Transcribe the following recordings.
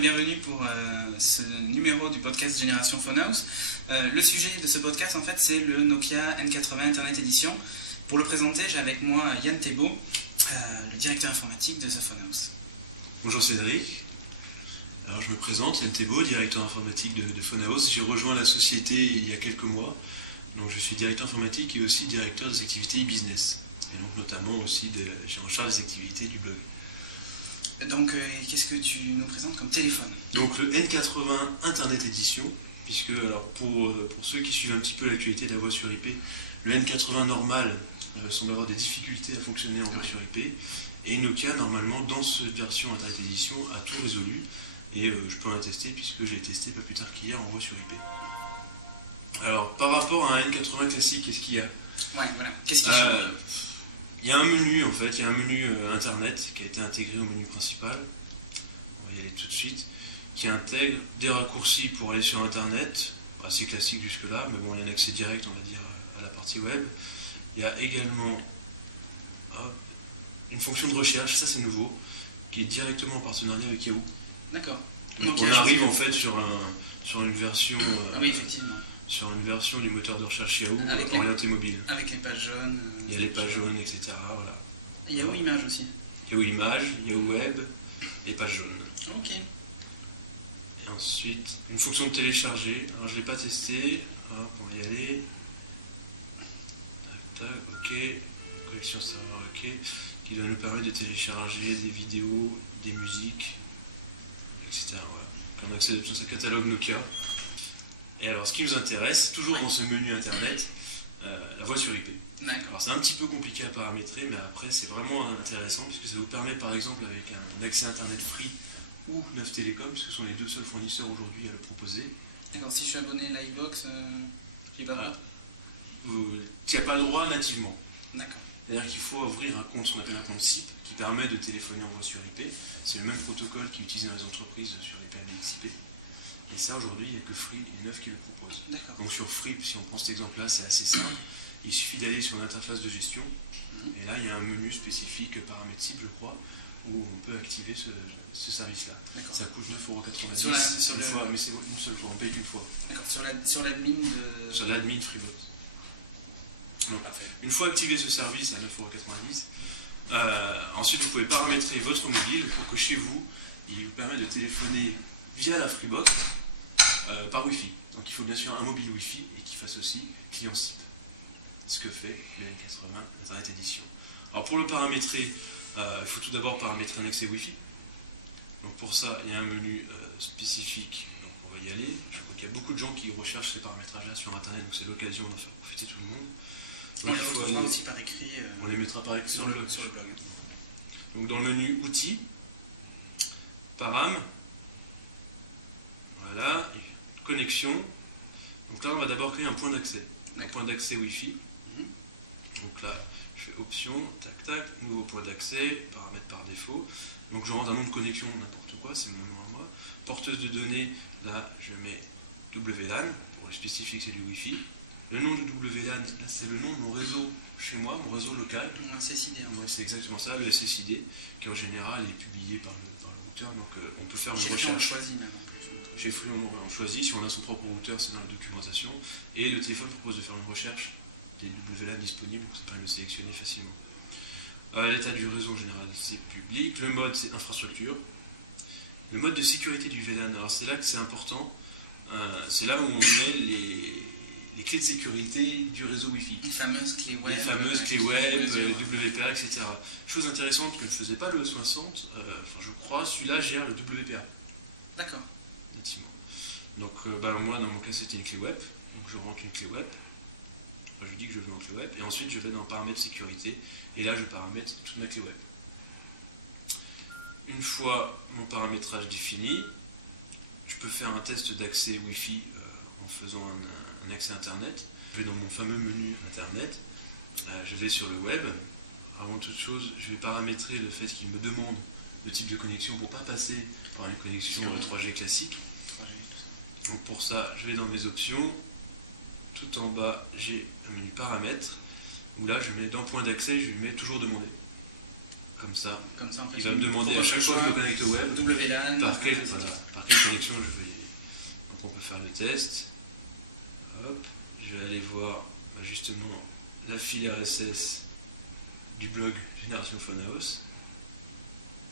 bienvenue pour ce numéro du podcast Génération Phonehouse. Le sujet de ce podcast, en fait, c'est le Nokia N80 Internet Edition. Pour le présenter, j'ai avec moi Yann Thébault, le directeur informatique de The Phonehouse. Bonjour Cédric. Alors je me présente, Yann Thébault, directeur informatique de Phonehouse. J'ai rejoint la société il y a quelques mois. Donc je suis directeur informatique et aussi directeur des activités e-business. Et donc notamment aussi, j'ai en charge des activités du blog. Donc qu'est-ce que tu nous présentes comme téléphone? Donc le N80 Internet Edition, puisque alors pour ceux qui suivent un petit peu l'actualité de la voix sur IP, le N80 normal semble avoir des difficultés à fonctionner en voix sur IP, et Nokia normalement dans cette version Internet Edition a tout résolu, et je peux en attester puisque j'ai testé pas plus tard qu'hier en voix sur IP. Alors par rapport à un N80 classique, qu'est-ce qu'il y a? Ouais, voilà. Qu'est-ce qui change? Il y a un menu en fait, il y a un menu internet qui a été intégré au menu principal, on va y aller tout de suite, qui intègre des raccourcis pour aller sur internet, assez classique jusque là, mais bon il y a un accès direct on va dire à la partie web. Il y a également une fonction de recherche, ça c'est nouveau, qui est directement en partenariat avec Yahoo. D'accord. Donc on arrive en fait sur une version... oui effectivement. Sur une version du moteur de recherche Yahoo orienté mobile. Avec les pages jaunes. Il y a les pages jaunes, etc. Voilà. Yahoo Images aussi. Yahoo Images, Yahoo Web et pages jaunes. Ok. Et ensuite, une fonction de télécharger. Alors je ne l'ai pas testé. On va y aller. Tac, tac, ok. Connexion serveur, ok. Qui doit nous permettre de télécharger des vidéos, des musiques, etc. Voilà. Donc on accède à ce catalogue Nokia. Et alors, ce qui nous intéresse, toujours dans ce menu internet, la voix sur IP. Alors, c'est un petit peu compliqué à paramétrer, mais après, c'est vraiment intéressant, puisque ça vous permet, par exemple, avec un accès internet free ou Neuf Télécom, puisque ce sont les deux seuls fournisseurs aujourd'hui à le proposer. D'accord, si je suis abonné à Livebox, j'ai pas le droit. Tu n'as pas le droit nativement. D'accord. C'est-à-dire qu'il faut ouvrir un compte, ce qu'on appelle un compte SIP, qui permet de téléphoner en voix sur IP. C'est le même protocole qui est utilisé dans les entreprises sur les PBX IP. Et ça, aujourd'hui, il n'y a que Free et Neuf qui le proposent. Donc sur Free, si on prend cet exemple-là, c'est assez simple. Il suffit d'aller sur l'interface de gestion. Et là, il y a un menu spécifique, paramètres cibles, je crois, où on peut activer ce service-là. Ça coûte 9,90 € une fois, mais c'est une seule fois, on paye une fois. D'accord, sur l'admin de... Sur l'admin Freebot. Donc, une fois activé ce service à 9,90 €, ensuite vous pouvez paramétrer votre mobile pour que chez vous, il vous permet de téléphoner via la Freebox par Wi-Fi. Donc il faut bien sûr un mobile Wi-Fi et qui fasse aussi client SIP. Ce que fait le N80 Internet Edition. Alors pour le paramétrer, il faut tout d'abord paramétrer un accès Wi-Fi. Donc pour ça, il y a un menu spécifique. Donc on va y aller. Je crois qu'il y a beaucoup de gens qui recherchent ces paramétrages-là sur Internet, donc c'est l'occasion d'en faire profiter tout le monde. Donc, on les retrouvera aussi par écrit. On les mettra par écrit sur le blog. Donc dans le menu Outils, Param. Voilà, connexion. Donc là, on va d'abord créer un point d'accès. Un point d'accès Wi-Fi. Donc là, je fais option, tac tac, nouveau point d'accès, paramètres par défaut. Donc je rentre un nom de connexion, n'importe quoi, c'est mon nom à moi. Porteuse de données, là, je mets WLAN, pour spécifier que c'est du Wi-Fi. Le nom du WLAN, là, c'est le nom de mon réseau chez moi, mon réseau local. Mon SSID. C'est exactement ça, le SSID, qui en général est publié par le routeur. Donc on peut faire une recherche. Chez Free, on choisit même en plus. Chez Free, on choisit, si on a son propre routeur, c'est dans la documentation. Et le téléphone propose de faire une recherche des WLAN disponibles, donc ça permet de le sélectionner facilement. L'état du réseau en général, c'est public. Le mode, c'est infrastructure. Le mode de sécurité du VLAN, alors c'est là que c'est important. C'est là où on met les clés de sécurité du réseau Wi-Fi. Les fameuses clés web. Les fameuses clés web, WPA, etc. Chose intéressante que ne faisait pas le 60, je crois, celui-là gère le WPA. D'accord. Nativement. Donc moi, dans mon cas, c'était une clé web. Donc je rentre une clé web. Je dis que je veux en clé web. Et ensuite, je vais dans paramètres sécurité. Et là, je paramètre toute ma clé web. Une fois mon paramétrage défini, je peux faire un test d'accès Wi-Fi en faisant un accès Internet. Je vais dans mon fameux menu Internet. Je vais sur le web. Avant toute chose, je vais paramétrer le fait qu'il me demande le type de connexion pour ne pas passer par une connexion 3G classique. Donc pour ça, je vais dans mes options. Tout en bas, j'ai un menu paramètres. Où là, je mets dans point d'accès, je lui mets toujours demander. Comme ça, en fait, il va me demander à chaque fois que je me connecte au web WLAN, par quelle connexion je veux y aller. Donc on peut faire le test. Hop, je vais aller voir justement la file RSS du blog Génération Phonehouse.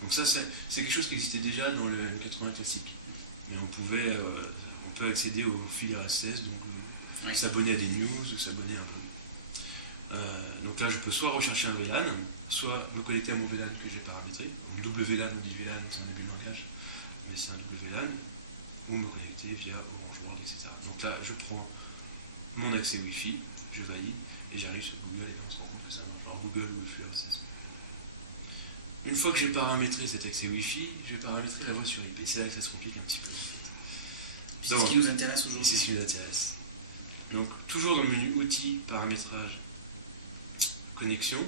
Donc ça c'est quelque chose qui existait déjà dans le M80 classique. Mais on peut accéder aux fils RSS, donc s'abonner à des news ou s'abonner à un blog. Donc là je peux soit rechercher un VLAN, soit me connecter à mon VLAN que j'ai paramétré. Donc WLAN, on dit VLAN, c'est un début de langage, mais c'est un WLAN, ou me connecter via Orange World, etc. Donc là je prends mon accès Wi-Fi, je valide, et j'arrive sur Google et on se rend compte que ça marche. Alors Google ou le flux RSS. Une fois que j'ai paramétré cet accès Wi-Fi, je vais paramétrer la voie sur IP. C'est là que ça se complique un petit peu. C'est ce qui nous intéresse aujourd'hui. C'est ce qui nous intéresse. Donc, toujours dans le menu Outils, Paramétrage, Connexion,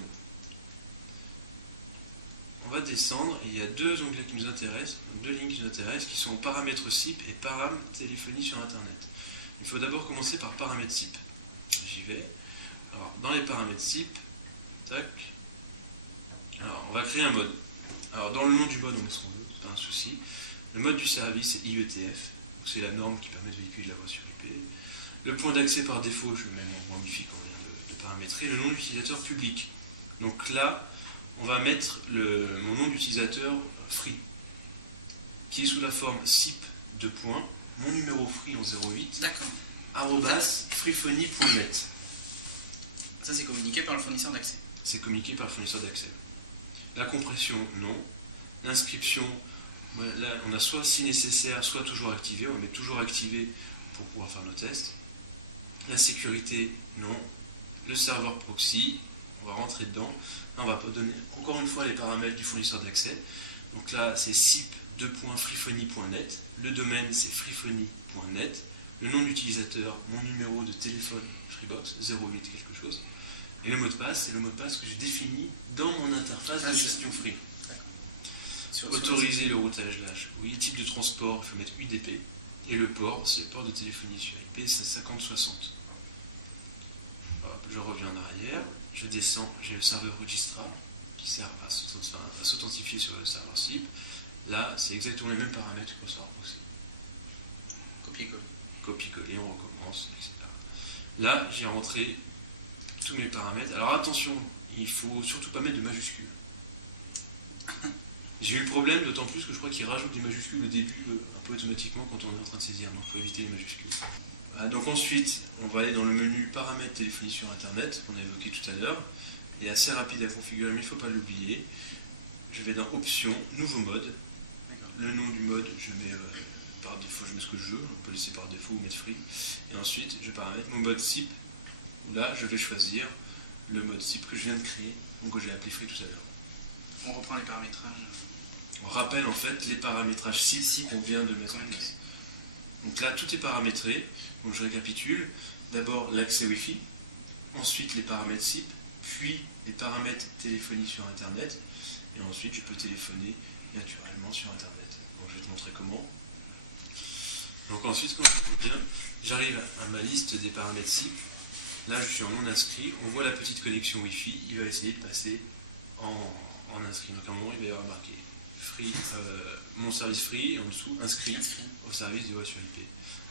on va descendre et il y a deux onglets qui nous intéressent, deux lignes qui nous intéressent, qui sont Paramètres SIP et Param Téléphonie sur Internet. Il faut d'abord commencer par Paramètres SIP. J'y vais. Alors, dans les paramètres SIP, tac. Alors, on va créer un mode. Alors, dans le nom du mode, on met ce qu'on veut, c'est pas un souci. Le mode du service est IETF, c'est la norme qui permet de véhiculer la voix sur IP. Le point d'accès par défaut, je le mets en point Wi-Fi qu'on vient de paramétrer. Le nom d'utilisateur public. Donc là, on va mettre mon nom d'utilisateur free, qui est sous la forme SIP de points, mon numéro free en 08, @freephony.net. Ça, c'est communiqué par le fournisseur d'accès. C'est communiqué par le fournisseur d'accès. La compression, non. L'inscription, là, on a soit si nécessaire, soit toujours activé. On va mettre toujours activé pour pouvoir faire nos tests. La sécurité, non. Le serveur proxy, on va rentrer dedans. Là, on va donner encore une fois les paramètres du fournisseur d'accès. Donc là, c'est sip2.freephony.net. Le domaine, c'est freephony.net. Le nom d'utilisateur, mon numéro de téléphone Freebox, 08 quelque chose. Et le mot de passe, c'est le mot de passe que j'ai défini dans mon interface de gestion free. Autoriser le routage lâche. Oui, type de transport, il faut mettre UDP. Et le port, c'est le port de téléphonie sur IP, c'est 5060. Hop, je reviens en arrière, je descends, j'ai le serveur registrar qui sert à s'authentifier sur le serveur SIP. Là, c'est exactement les mêmes paramètres que le serveur proxy. Copier-coller. Copier-coller, on recommence, etc. Là, j'ai rentré tous mes paramètres. Alors attention, il faut surtout pas mettre de majuscules. J'ai eu le problème, d'autant plus que je crois qu'il rajoute des majuscules au début un peu automatiquement quand on est en train de saisir, donc il faut éviter les majuscules. Donc ensuite, on va aller dans le menu paramètres téléphonie sur Internet, qu'on a évoqué tout à l'heure, et assez rapide à configurer, mais il ne faut pas l'oublier. Je vais dans options, nouveau mode. Le nom du mode, je mets par défaut, je mets ce que je veux, on peut laisser par défaut ou mettre free. Et ensuite, je paramètre mon mode SIP, où là, je vais choisir le mode SIP que je viens de créer, donc que j'ai appelé free tout à l'heure. On reprend les paramétrages. On rappelle en fait les paramétrages SIP qu'on vient de mettre en place. Donc là, tout est paramétré. Donc je récapitule. D'abord l'accès Wi-Fi, ensuite les paramètres SIP, puis les paramètres téléphonie sur Internet, et ensuite je peux téléphoner naturellement sur Internet. Donc je vais te montrer comment. Donc ensuite, quand je reviens, j'arrive à ma liste des paramètres SIP. Là, je suis en non inscrit. On voit la petite connexion Wi-Fi. Il va essayer de passer en inscrit. Donc à un moment, il va y avoir marqué free, mon service free, et en dessous inscrit au service de voix sur IP.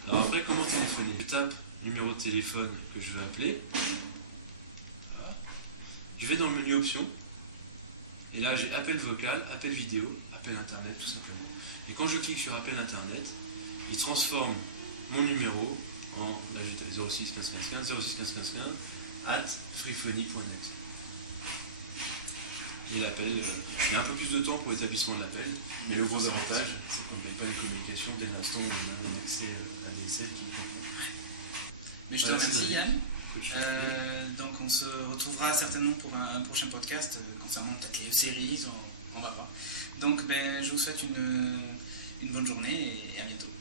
Alors après, comment téléphoner? Je tape numéro de téléphone que je veux appeler. Voilà. Je vais dans le menu options. Et là, j'ai appel vocal, appel vidéo, appel internet tout simplement. Et quand je clique sur appel internet, il transforme mon numéro en, là j'étais 06 15 15 15, 06 15 15 15, @freephony.net. Et l'appel, il y a un peu plus de temps pour l'établissement de l'appel, mais le gros avantage, c'est qu'on ne paye pas les communications dès l'instant où on a un accès à DSL qui est complet. Mais je te remercie Yann. Donc on se retrouvera certainement pour un prochain podcast concernant peut-être les séries, on va voir. Donc je vous souhaite une bonne journée et à bientôt.